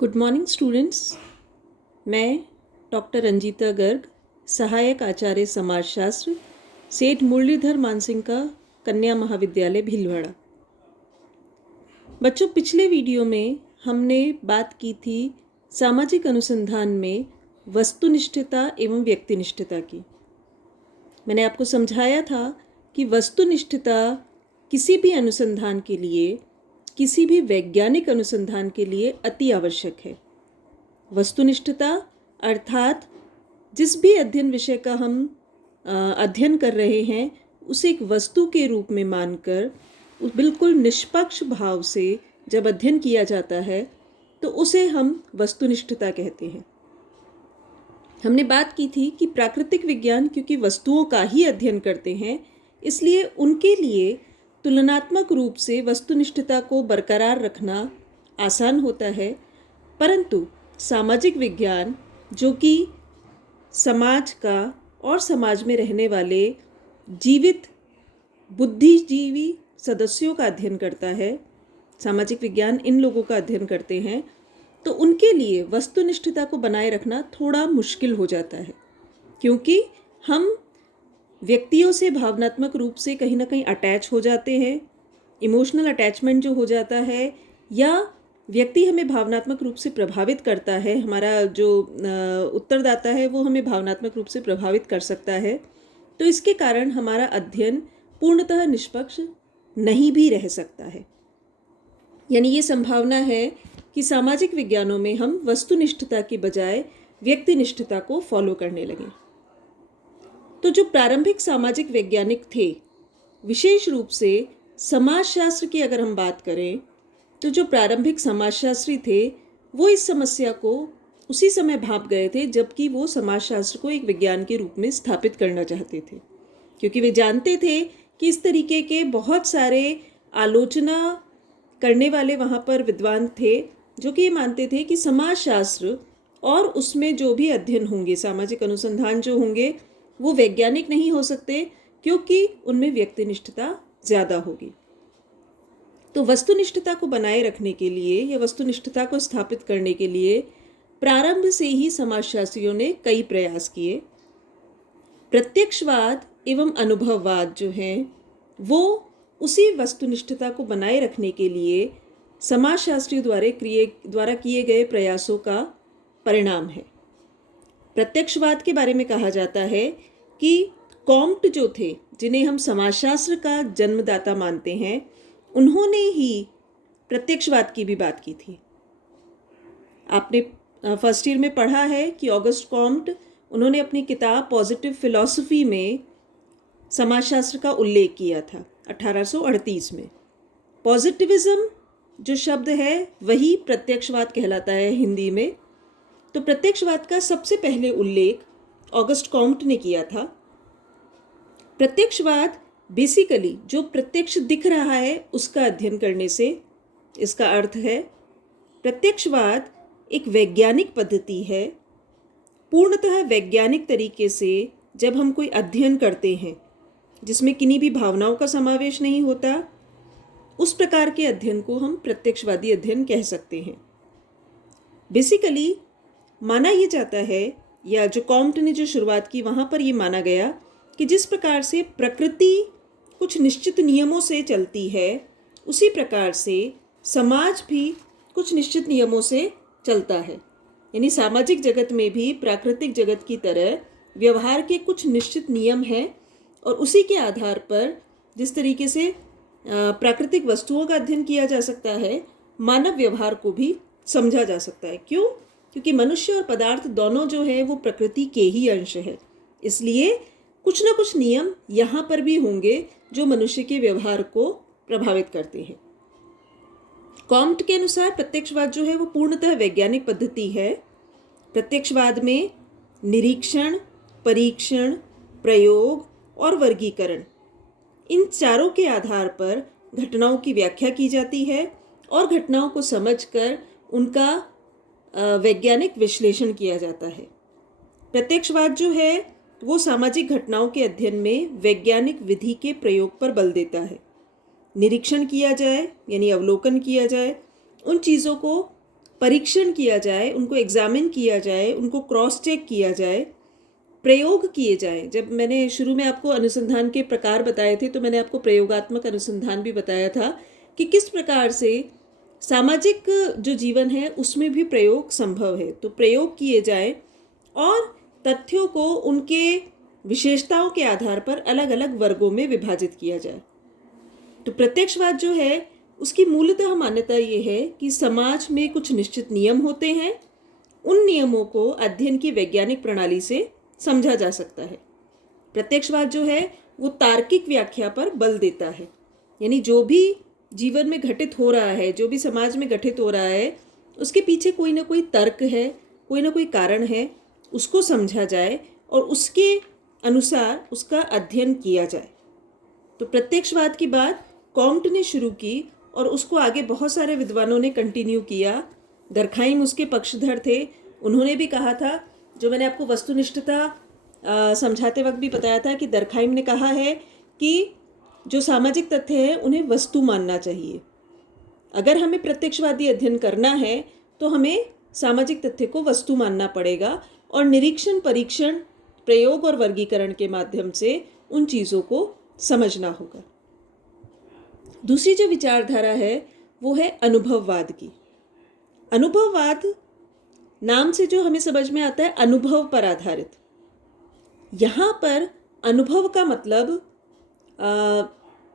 Good morning students. मैं doctor Ranjita Garg, सहायक आचार्य समाजशास्त्र, सेठ मुरलीधर मानसिंह का कन्या महाविद्यालय भीलवाड़ा। बच्चों, पिछले वीडियो में हमने बात की थी सामाजिक अनुसंधान में वस्तुनिष्ठता एवं व्यक्तिनिष्ठता की। मैंने आपको समझाया था कि वस्तुनिष्ठता किसी भी अनुसंधान के लिए, किसी भी वैज्ञानिक अनुसंधान के लिए अति आवश्यक है। वस्तुनिष्ठता अर्थात जिस भी अध्ययन विषय का हम अध्ययन कर रहे हैं उसे एक वस्तु के रूप में मानकर बिल्कुल निष्पक्ष भाव से जब अध्ययन किया जाता है तो उसे हम वस्तुनिष्ठता कहते हैं। हमने बात की थी कि प्राकृतिक विज्ञान क्योंकि वस्तुओं का ही अध्ययन करते हैं, इसलिए उनके लिए तुलनात्मक रूप से वस्तुनिष्ठता को बरकरार रखना आसान होता है। परंतु सामाजिक विज्ञान जो कि समाज का और समाज में रहने वाले जीवित बुद्धिजीवी सदस्यों का अध्ययन करता है, सामाजिक विज्ञान इन लोगों का अध्ययन करते हैं, तो उनके लिए वस्तुनिष्ठता को बनाए रखना थोड़ा मुश्किल हो जाता है, क्योंकि हम व्यक्तियों से भावनात्मक रूप से कहीं ना कहीं अटैच हो जाते हैं। इमोशनल अटैचमेंट जो हो जाता है, या व्यक्ति हमें भावनात्मक रूप से प्रभावित करता है, हमारा जो उत्तरदाता है वो हमें भावनात्मक रूप से प्रभावित कर सकता है, तो इसके कारण हमारा अध्ययन पूर्णतः निष्पक्ष नहीं भी रह सकता है। यानी ये संभावना है कि सामाजिक विज्ञानों में हम वस्तुनिष्ठता की बजाय व्यक्तिनिष्ठता को फॉलो करने लगें। तो जो प्रारंभिक सामाजिक वैज्ञानिक थे, विशेष रूप से समाजशास्त्र की अगर हम बात करें, तो जो प्रारंभिक समाजशास्त्री थे वो इस समस्या को उसी समय भांप गए थे जबकि वो समाजशास्त्र को एक विज्ञान के रूप में स्थापित करना चाहते थे, क्योंकि वे जानते थे कि इस तरीके के बहुत सारे आलोचना करने वाले वहाँ पर विद्वान थे जो कि ये मानते थे कि समाजशास्त्र और उसमें जो भी अध्ययन होंगे, सामाजिक अनुसंधान जो होंगे, वो वैज्ञानिक नहीं हो सकते क्योंकि उनमें व्यक्तिनिष्ठता ज़्यादा होगी। तो वस्तुनिष्ठता को बनाए रखने के लिए या वस्तुनिष्ठता को स्थापित करने के लिए प्रारंभ से ही समाजशास्त्रियों ने कई प्रयास किए। प्रत्यक्षवाद एवं अनुभववाद जो हैं वो उसी वस्तुनिष्ठता को बनाए रखने के लिए समाजशास्त्रियों द्वारा किए गए प्रयासों का परिणाम है। प्रत्यक्षवाद के बारे में कहा जाता है कि कॉम्ट जो थे, जिन्हें हम समाजशास्त्र का जन्मदाता मानते हैं, उन्होंने ही प्रत्यक्षवाद की भी बात की थी। आपने फर्स्ट ईयर में पढ़ा है कि ऑगस्ट कॉम्ट, उन्होंने अपनी किताब पॉजिटिव फिलॉसफी में समाजशास्त्र का उल्लेख किया था 1838 में। पॉजिटिविज्म जो शब्द है वही प्रत्यक्षवाद कहलाता है हिंदी में। तो प्रत्यक्षवाद का सबसे पहले उल्लेख ऑगस्ट कॉम्ट ने किया था। प्रत्यक्षवाद बेसिकली जो प्रत्यक्ष दिख रहा है उसका अध्ययन करने से, इसका अर्थ है प्रत्यक्षवाद एक वैज्ञानिक पद्धति है। पूर्णतः वैज्ञानिक तरीके से जब हम कोई अध्ययन करते हैं जिसमें किन्हीं भी भावनाओं का समावेश नहीं होता, उस प्रकार के अध्ययन को हम प्रत्यक्षवादी अध्ययन कह सकते हैं। बेसिकली माना ये जाता है, या जो कॉम्ट ने जो शुरुआत की वहाँ पर ये माना गया कि जिस प्रकार से प्रकृति कुछ निश्चित नियमों से चलती है, उसी प्रकार से समाज भी कुछ निश्चित नियमों से चलता है। यानी सामाजिक जगत में भी प्राकृतिक जगत की तरह व्यवहार के कुछ निश्चित नियम हैं, और उसी के आधार पर जिस तरीके से प्राकृतिक वस्तुओं का अध्ययन किया जा सकता है, मानव व्यवहार को भी समझा जा सकता है। क्यों? क्योंकि मनुष्य और पदार्थ दोनों जो है वो प्रकृति के ही अंश है, इसलिए कुछ ना कुछ नियम यहाँ पर भी होंगे जो मनुष्य के व्यवहार को प्रभावित करते हैं। कॉम्ट के अनुसार प्रत्यक्षवाद जो है वो पूर्णतः वैज्ञानिक पद्धति है। प्रत्यक्षवाद में निरीक्षण, परीक्षण, प्रयोग और वर्गीकरण, इन चारों के आधार पर घटनाओं की व्याख्या की जाती है और घटनाओं को समझकर उनका वैज्ञानिक विश्लेषण किया जाता है। प्रत्यक्षवाद जो है वो सामाजिक घटनाओं के अध्ययन में वैज्ञानिक विधि के प्रयोग पर बल देता है। निरीक्षण किया जाए यानी अवलोकन किया जाए, उन चीज़ों को परीक्षण किया जाए, उनको एग्जामिन किया जाए, उनको क्रॉस चेक किया जाए, प्रयोग किए जाएं। जब मैंने शुरू में आपको अनुसंधान के प्रकार बताए थे तो मैंने आपको प्रयोगात्मक अनुसंधान भी बताया था कि किस प्रकार से सामाजिक जो जीवन है उसमें भी प्रयोग संभव है। तो प्रयोग किए जाए और तथ्यों को उनके विशेषताओं के आधार पर अलग अलग वर्गों में विभाजित किया जाए। तो प्रत्यक्षवाद जो है उसकी मूलतः मान्यता ये है कि समाज में कुछ निश्चित नियम होते हैं, उन नियमों को अध्ययन की वैज्ञानिक प्रणाली से समझा जा सकता है। प्रत्यक्षवाद जो है वो तार्किक व्याख्या पर बल देता है, यानी जो भी जीवन में घटित हो रहा है, जो भी समाज में घटित हो रहा है, उसके पीछे कोई ना कोई तर्क है, कोई ना कोई कारण है, उसको समझा जाए और उसके अनुसार उसका अध्ययन किया जाए। तो प्रत्यक्षवाद की बात कॉम्ट ने शुरू की और उसको आगे बहुत सारे विद्वानों ने कंटिन्यू किया। दरखाइम उसके पक्षधर थे। उन्होंने भी कहा था, जो मैंने आपको वस्तुनिष्ठता समझाते वक्त भी बताया था, कि दरखाइम ने कहा है कि जो सामाजिक तथ्य हैं उन्हें वस्तु मानना चाहिए। अगर हमें प्रत्यक्षवादी अध्ययन करना है तो हमें सामाजिक तथ्य को वस्तु मानना पड़ेगा और निरीक्षण, परीक्षण, प्रयोग और वर्गीकरण के माध्यम से उन चीज़ों को समझना होगा। दूसरी जो विचारधारा है वो है अनुभववाद की। अनुभववाद नाम से जो हमें समझ में आता है, अनुभव पर आधारित। यहाँ पर अनुभव का मतलब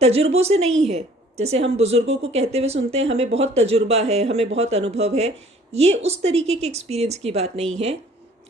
तजुर्बों से नहीं है। जैसे हम बुजुर्गों को कहते हुए सुनते हैं, हमें बहुत तजुर्बा है, हमें बहुत अनुभव है। ये उस तरीके के एक्सपीरियंस की बात नहीं है।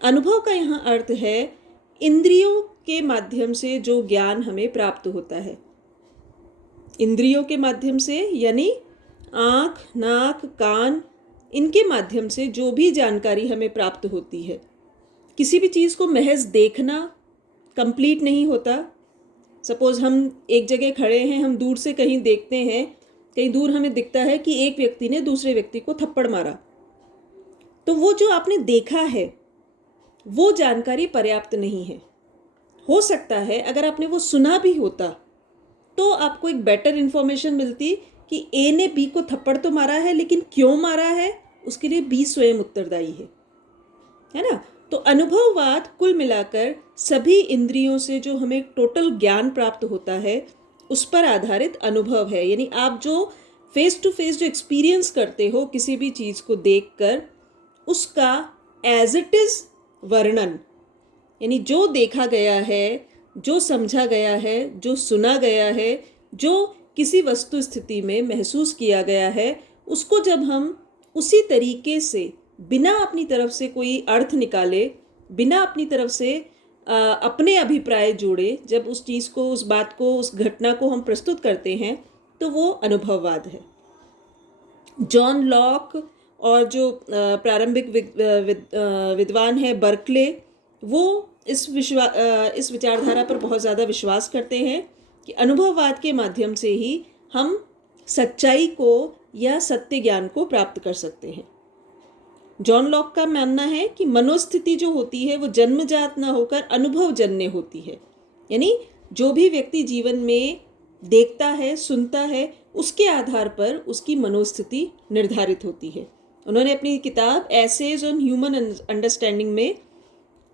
अनुभव का यहाँ अर्थ है इंद्रियों के माध्यम से जो ज्ञान हमें प्राप्त होता है। इंद्रियों के माध्यम से यानी आँख, नाक, कान, इनके माध्यम से जो भी जानकारी हमें प्राप्त होती है। किसी भी चीज़ को महज देखना कंप्लीट नहीं होता। सपोज़ हम एक जगह खड़े हैं, हम दूर से कहीं देखते हैं, कहीं दूर हमें दिखता है कि एक व्यक्ति ने दूसरे व्यक्ति को थप्पड़ मारा, तो वो जो आपने देखा है वो जानकारी पर्याप्त नहीं है। हो सकता है अगर आपने वो सुना भी होता तो आपको एक बेटर इन्फॉर्मेशन मिलती कि ए ने बी को थप्पड़ तो मारा है, लेकिन क्यों मारा है उसके लिए बी स्वयं उत्तरदायी है ना। तो अनुभववाद कुल मिलाकर सभी इंद्रियों से जो हमें टोटल ज्ञान प्राप्त होता है उस पर आधारित अनुभव है। यानी आप जो फेस टू फेस जो एक्सपीरियंस करते हो किसी भी चीज़ को देखकर, उसका एज इट इज़ वर्णन, यानी जो देखा गया है, जो समझा गया है, जो सुना गया है, जो किसी वस्तु स्थिति में महसूस किया गया है, उसको जब हम उसी तरीके से बिना अपनी तरफ से कोई अर्थ निकाले, बिना अपनी तरफ से अपने अभिप्राय जोड़े, जब उस चीज़ को, उस बात को, उस घटना को हम प्रस्तुत करते हैं तो वो अनुभववाद है। जॉन लॉक और जो प्रारंभिक विद्वान है बर्कले, वो इस विचारधारा पर बहुत ज़्यादा विश्वास करते हैं कि अनुभववाद के माध्यम से ही हम सच्चाई को या सत्य ज्ञान को प्राप्त कर सकते हैं। जॉन लॉक का मानना है कि मनोस्थिति जो होती है वो जन्मजात न होकर अनुभवजन्य होती है। यानी जो भी व्यक्ति जीवन में देखता है, सुनता है, उसके आधार पर उसकी मनोस्थिति निर्धारित होती है। उन्होंने अपनी किताब एसेज ऑन ह्यूमन अंडरस्टैंडिंग में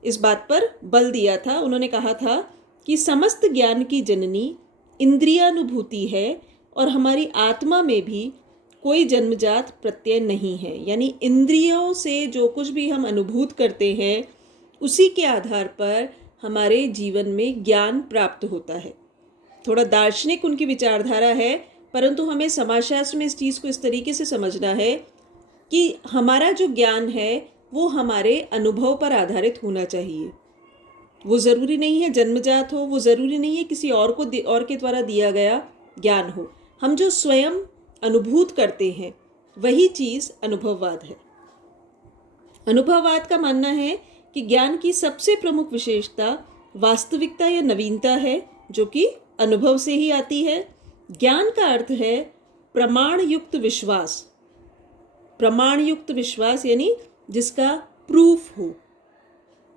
इस बात पर बल दिया था। उन्होंने कहा था कि समस्त ज्ञान की जननी इंद्रियानुभूति है और हमारी आत्मा में भी कोई जन्मजात प्रत्यय नहीं है। यानी इंद्रियों से जो कुछ भी हम अनुभूत करते हैं उसी के आधार पर हमारे जीवन में ज्ञान प्राप्त होता है। थोड़ा दार्शनिक उनकी विचारधारा है, परंतु हमें समाजशास्त्र में इस चीज़ को इस तरीके से समझना है कि हमारा जो ज्ञान है वो हमारे अनुभव पर आधारित होना चाहिए। वो ज़रूरी नहीं है जन्मजात हो, वो ज़रूरी नहीं है किसी और के द्वारा दिया गया ज्ञान हो। हम जो स्वयं अनुभूत करते हैं वही चीज़ अनुभववाद है। अनुभववाद का मानना है कि ज्ञान की सबसे प्रमुख विशेषता वास्तविकता या नवीनता है, जो कि अनुभव से ही आती है। ज्ञान का अर्थ है प्रमाण युक्त विश्वास। प्रमाण युक्त विश्वास यानी जिसका प्रूफ हो,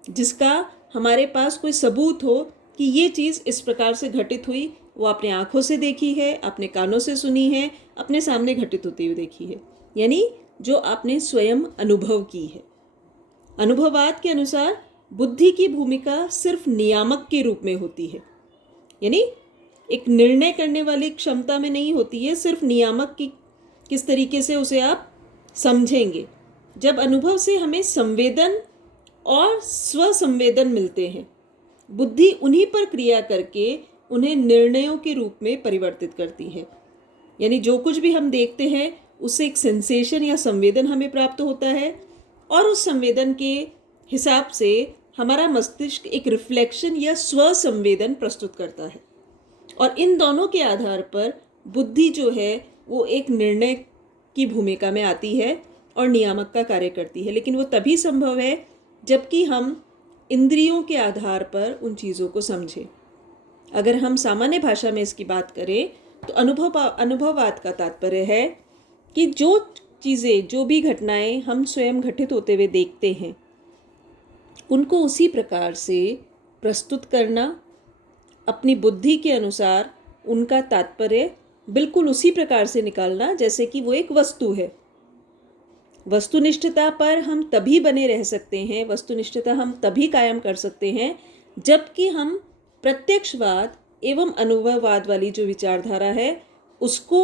जिसका हमारे पास कोई सबूत हो कि ये चीज़ इस प्रकार से घटित हुई, वो अपने आँखों से देखी है, अपने कानों से सुनी है, अपने सामने घटित होती हुई देखी है। यानी जो आपने स्वयं अनुभव की है। अनुभववाद के अनुसार बुद्धि की भूमिका सिर्फ नियामक के रूप में होती है, यानी एक निर्णय करने वाली क्षमता में नहीं होती है, सिर्फ नियामक की किस तरीके से उसे आप समझेंगे। जब अनुभव से हमें संवेदन और स्वसंवेदन मिलते हैं, बुद्धि उन्हीं पर क्रिया करके उन्हें निर्णयों के रूप में परिवर्तित करती है। यानी जो कुछ भी हम देखते हैं उससे एक सेंसेशन या संवेदन हमें प्राप्त होता है, और उस संवेदन के हिसाब से हमारा मस्तिष्क एक रिफ्लेक्शन या स्वसंवेदन प्रस्तुत करता है, और इन दोनों के आधार पर बुद्धि जो है वो एक निर्णय की भूमिका में आती है और नियामक का कार्य करती है। लेकिन वो तभी संभव है जबकि हम इंद्रियों के आधार पर उन चीज़ों को समझें। अगर हम सामान्य भाषा में इसकी बात करें तो अनुभववाद का तात्पर्य है कि जो चीज़ें, जो भी घटनाएं हम स्वयं घटित होते हुए देखते हैं, उनको उसी प्रकार से प्रस्तुत करना, अपनी बुद्धि के अनुसार उनका तात्पर्य बिल्कुल उसी प्रकार से निकालना जैसे कि वो एक वस्तु है। वस्तुनिष्ठता पर हम तभी बने रह सकते हैं, वस्तुनिष्ठता हम तभी कायम कर सकते हैं जबकि हम प्रत्यक्षवाद एवं अनुभववाद वाली जो विचारधारा है उसको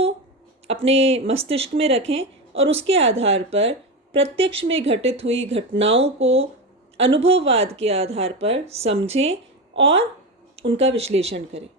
अपने मस्तिष्क में रखें और उसके आधार पर प्रत्यक्ष में घटित हुई घटनाओं को अनुभववाद के आधार पर समझें और उनका विश्लेषण करें।